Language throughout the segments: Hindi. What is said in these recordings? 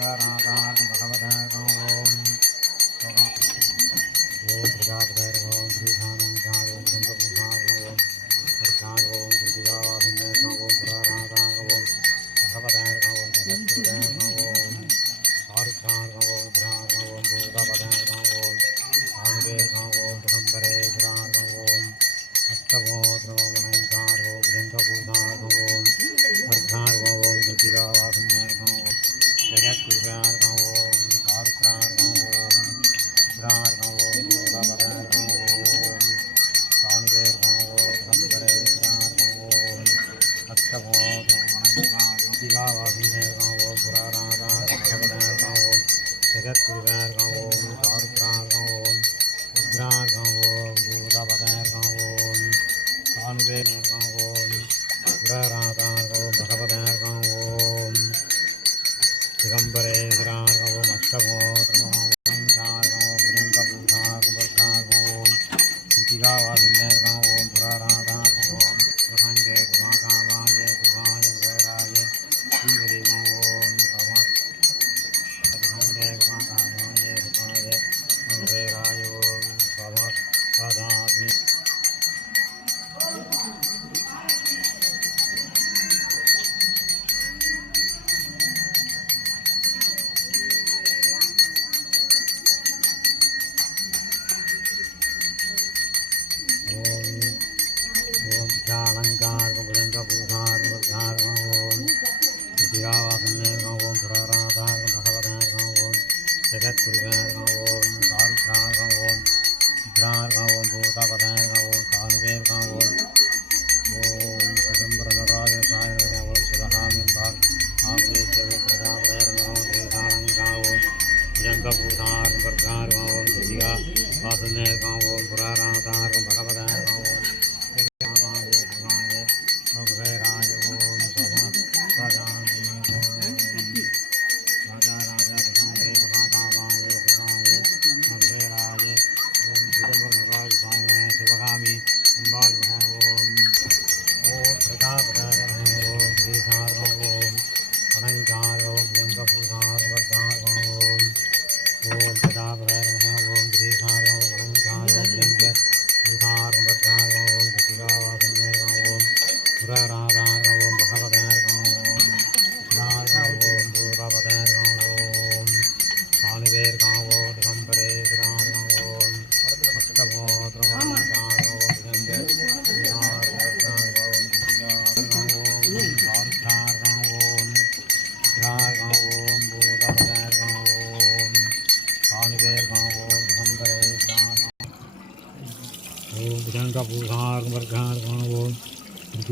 ராராகாரம் பகவதாகோ शिवा वासी गाँव वो बुरा रा रा सब रहा गाँव वो जगत गुरुगैर गाँव वो सार ग्राह गाँव वो ग्राह गाँव वो गुरा बगैर गाँव वो कानवे गाँव वो बुरा रा रा गो भगवदैर गाँव वो दिगंबरे ग्राह गाँव वो मच्छमो गाँव शिवा वासी गाँव वो बुरा रा रा गो प्रसंगे गुरा गाँव ये गुरा ओंकार कपड़न का पुरुषार वर्धार ओम द्वितीयावासन्ने ओम पुराराधार भगवधार ओम जगत गुरुगार ओम दारुद्रार ओम सिद्धार ओम भूतापधार ओम कानुवेर ओम ओम कदम्बर नराज साय ओम सुधामिंदार आमरे सेवे प्रजापधार ओम देशानंगा ओम जंग भूतार वर्धार ओम द्वितीया वासन्ने ओम पुराराधार भगवधार ओम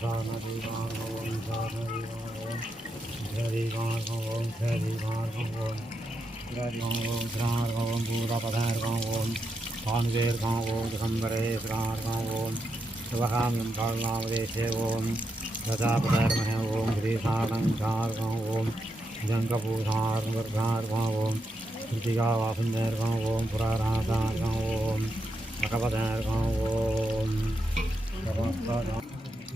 Sadhana Devan Om Sadhana Devan Om Devan Om Devan Om Devan Om Devan Om Buddha Padar Om Panver Om Dhambare Sadhana Om Subham Parnam Deshe Om Sada Padar Mah Om Shri Sadhana Sadhana Om Jankapu Sadhana Vargar Om Kritika Vasunder Om Purarata Om Nakapadair Om Nakapadair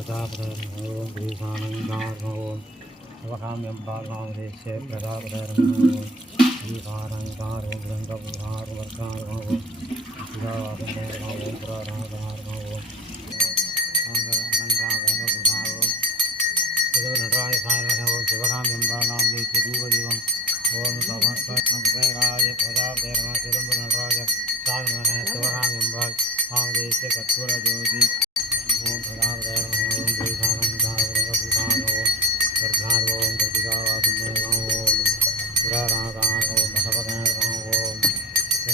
प्रजापतिर्म ओम श्रीसानंदार ओम शिवकाम्यं बालरामदेश प्रजापतिर्म ओम श्रीसानंदार ओम रंगपुरार वर्गार ओम शिवावासुदेव ओम पुराराधार ओम रंगपुरार ओम शिव नटराज साय ओम शिवकाम्यं बालरामदेश ओम राज प्रजापतिर्म चिदम्बर नटराज साय शिवकाम्यं बालरामदेश कत्पुर ज्योति ओम प्रजापतिर्म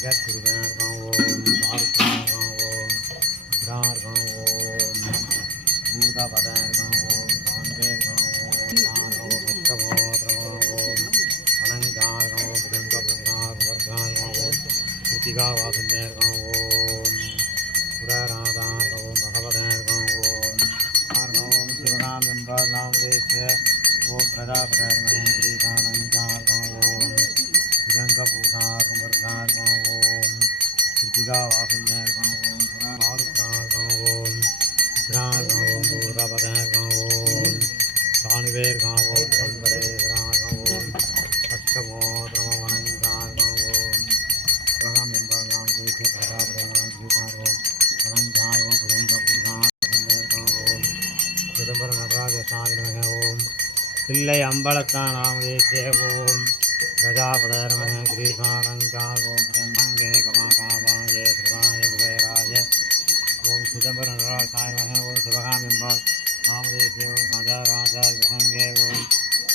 जगत गुरुगार ओम भारतार ओम ग्रार ओम भूता पदार ओम कांगे ओम ओम अष्टमोत्र ओम अनंगार ओम भुजंग भुंगार वर्गार ओम कृतिका वासुदेव ओम पुराराधार ओम भगवतार ओम आर ओम शिवगाम्यं नामदेश ओम प्रजापतिर्महे श्रीकानंदार ओम ஓம் கிருத்திகா வாசன்யர் ஓம் ஓம் ஓம் பூரபதர் ஓம் சாணுவேர் ஓம் சம்பரே ஓம் அஷ்டமோ திரமவனங்கார் ஓம் பிரகாம் என்பதாம் குருத்து பிரதாபரம் சிதம்பரம் நடராஜ சாமி ஓம். தில்லை அம்பலத்தான் நாமதேசே ஓம். गजापतैर्महे गिरीशालङ्कारो ब्रह्माङ्गे ओम शिवाय कुबेराय ॐ चिदम्बरनराय महे ॐ शिवगामिम्बं आमदेशे ॐ हजाराचार्य गुहङ्गे ॐ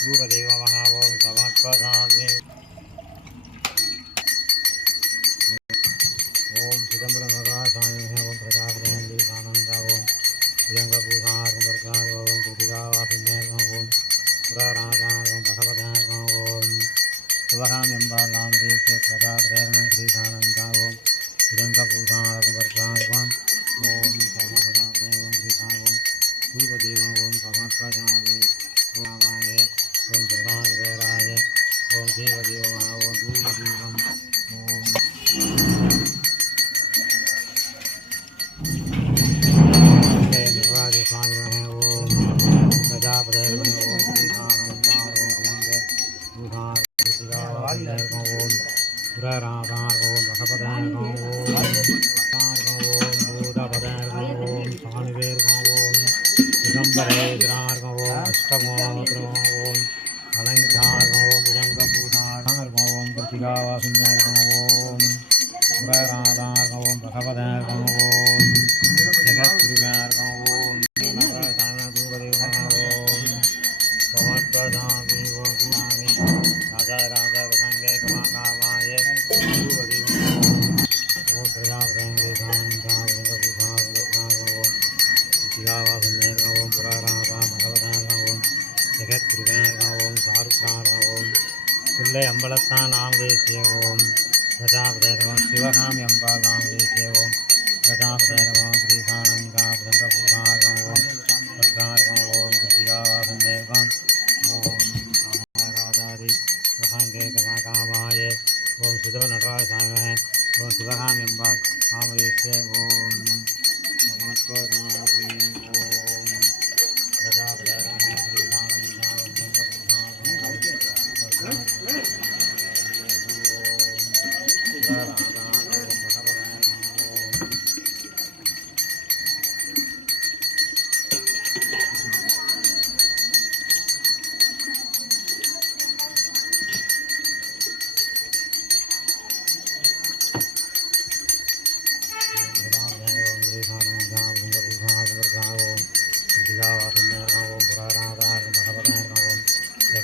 भूपदेव महा ॐ समर्पयामि ॐ चिदम्बरनराय महे ॐ प्रजापतिनन्दीशानन्दा ॐ श्रीरङ्गभूषार्वर्गारो ॐ कृतिकावासिन्देव ॐ पुराराधारो भगवदारो ॐ शुभकाम्यम्बालां देशे प्रजाप्रेरण श्रीसानन्दाव श्रीरङ्गपूषाणकुवर्धां ॐ समभदादेवं श्रीसावं पूर्वदेवं ॐ समत्वजनादे रामाय ॐ सदाय ॐ देवदेवा ॐ दूरदेवम् ॐ स्वामिनः ॐ प्रजापदे ओम पुरराधार ओम भगवतार ओम ओम भूतपदार ओम स्वामिवेर ओम दिगंबरेश्वरार ओम अष्टमोत्र ओम अलंकार ओम भुजंगभूषार ओम कृतिका वासुदेव ओम पुरराधार ओम भगवतार ओम जगद्गुरुगार சிவாவாசுந்தேர்கா ஓம் புராராகா மகவதாகா ஓம் ஜெகத்குருகா ஓம் சாருகாகா ஓம் பிள்ளை அம்பலத்தான் ஆம்லேசிய ஓம் பிரஜாபதேரவம் சிவகாமி அம்பாள் ஆம்லேசிய ஓம் பிரஜாபதேரவம் ஸ்ரீகானங்கா பிரதம்பூதாகம் ஓம் பிரகாரகம் ஓம் சிவாவாசுந்தேர்கம் ஓம் ராஜாதி பிரசாங்கே கமா காமாய ஓம் சிதவ நடராஜ சாமி ஓம் சிவகாமி அம்பாள் ஆமலேசிய ஓம் Makarabhingo.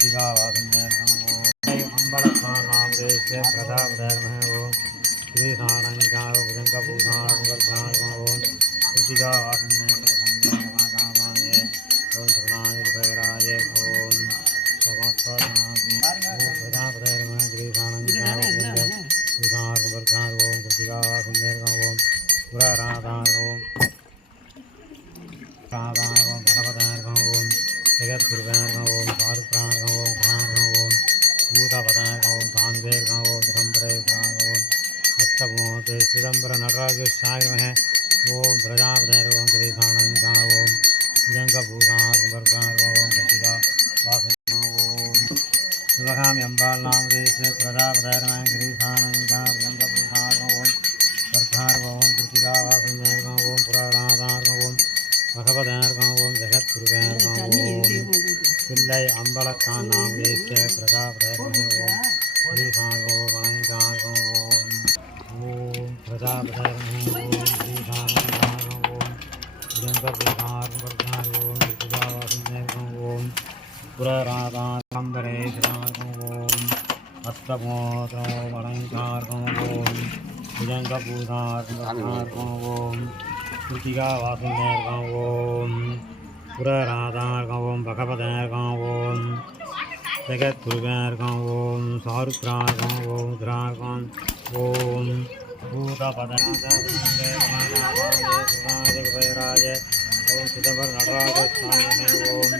कृतिकावासन्यर्गं ॐ अम्बलस्थानामदेशे प्रदापधर्मः ॐ श्रीसानङ्गारो भुजङ्गपूर्णार्गं वर्गार्गं ॐ कृतिकावासन्यर्गं ॐ शरणाय भैराय ॐ भगवत्पदामि ॐ वर्गार्गं ॐ कृतिकावासन्यर्गं जगद्गुरुवार्गं ॐ सारुप्रार्गं ॐ घ्रार्गं ॐ भूतपदार्गं ॐ तान्वेर्गं ॐ दिगम्बरेश्वरार्गं ॐ अष्टमोते चिदम्बर नटराजेशाय नमः ॐ कृतिका वासन्यर्गं ॐ पुराराधार्गं ॐ भगवदार्गं ॐ जगत्गुरुवार्गं ॐ பிள்ளை அம்பலத்தான் நாம் வேசிய பிரஜாபதர்ம ஓம் ஸ்ரீசாகோ வணங்காகோ ஓம் ஓம் பிரஜாபதர்ம ஓம் ஸ்ரீசாகோ ஓம் ஜங்கபுதார் வர்கார் ஓம் ரித்துஜாவாசம் ஓம் புரராதாம்பரேஸ்வராகம் ஓம் அஸ்தமோதோ வணங்கார்கம் ஓம் புஜங்கபூதார் வர்கார்கம் ஓம் कृतिका वासुदेर्गां ॐ पुरराधार्गां ओम भगवदेर्गां ॐ जगद्गुरुगार्गां ॐ सारुत्रार्गां ॐ ओम ॐ भूतपदाजराज ॐ चिदम्बर नटराज स्वामिने ॐ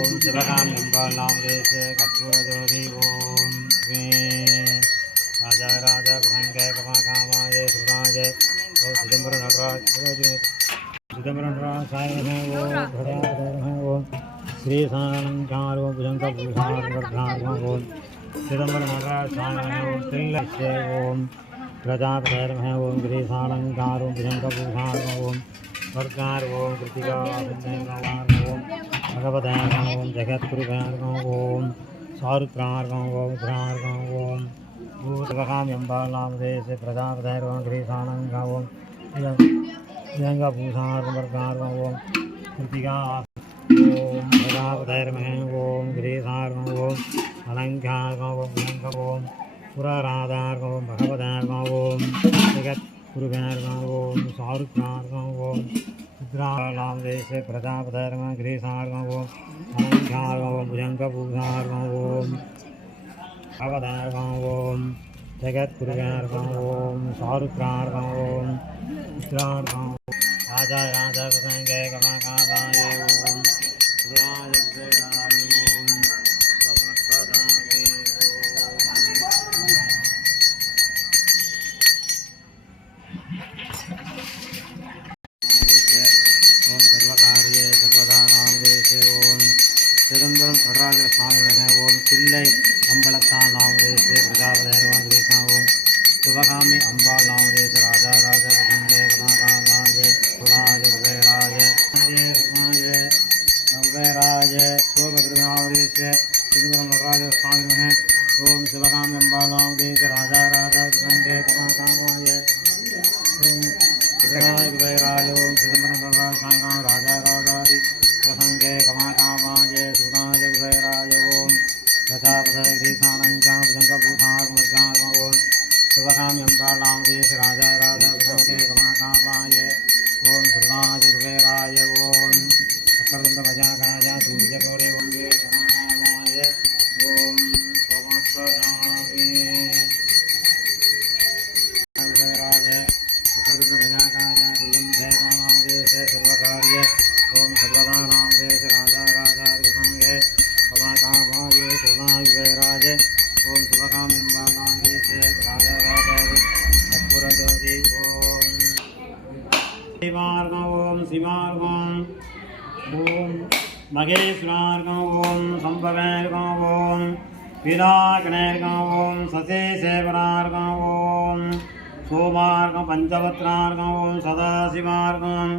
ॐ शिवकाम्बलामृत कपूरजोधि ॐ मे राजा राजा भगं गय कमा कामाय सुराजय और चिदम्बरम नटराज चिदम्बरम नटराज साई हैं वो भटाधर हैं वो श्री सानंदार वो भुजंगा भूषार वो चिदम्बरम नटराज साई हैं वो त्रिलक्ष्य ओम प्रजापधर्म हैं ओम श्री सानंदार ओम भुजंगा भूषार ओम सरकार ओम कृतिका ओम भगवदार ओम जगतगुरु ओम सौरुत्रार ओम भ्रार ओम यंगभूषार वर्गार ओम कृतिका ओम प्रजापदैर ओम गृहसार ओम अलंकार ओम यंग ओम पुराराधार ओम भगवदार ओम जगत गुरुगार ओम सारुत्रार ओम रुद्रालाम देश प्रतापधर्म गृहसार ओम अलंकार ओम भुजंगभूषार अवधारकां ओम जगद्गुरुगणार्कां ओम शाहरुक्रार्कां ओम उत्तरार्कां राजा राजा प्रसंगे गमकावाय ओम सर्वदा नाम देशे ओम चिदंबरम अम्बड़त्तां नामदेशे प्रजापतिर्वाङ्गलेखां ओम शुभकामि अम्बा नामदेश राजा राजा रघुजय गुणाकामाय गुणाय उदयराज गुणाय उदयराज शोभद्रनामदेश सुन्दरमराज स्वामी हैं ओम शिवकाम अम्बा नामदेश राजा राजा रघुजय गुणाकामाय ओम उदयराज ओम सुन्दरमराज स्वामी राजा राजा रघुजय गुणाकामाय सुना सर्वकार्य ओम सर्वदा नाम देश राजा समाकामाय सुनाय ओम शुभकाम बिंबा नाम देश राजा राजा कर्पूर ज्योति ओम शिवार्गम ओम शिवार्गम ओम महेश्वरार्गम ओम संभवेर्गम ओम विरागणेर्गम ओम सतेशेवरार्गम ओम सोमार्गं पञ्चवत्रार्गम् ॐ सदाशिवार्गम्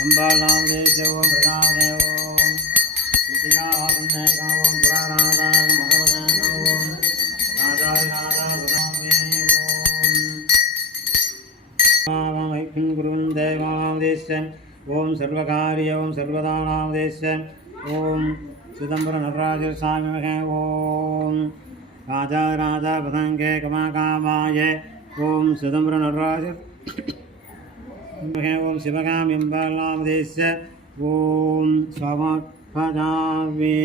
அம்பாளாவதே சிவம் பிரதாவதே ஓம் கிருத்திகா ஆபந்தே காவோம் புராராதார் மகோதே ஓம் ராதா ராதா பிரதாமே ஓம் ஐக்கியம் குருவும் தேவாவதேசன் ஓம் சர்வகாரிய ஓம் சர்வதானாவதேசன் ஓம் சிதம்பர நடராஜர் சாமி மகே ஓம் ராஜா ராஜா பதங்கே கமா காமாய ஓம் சிதம்பர நடராஜர் ஓம் சிவகாமி அம்பாலாமதேச ஓம் சமபதாவே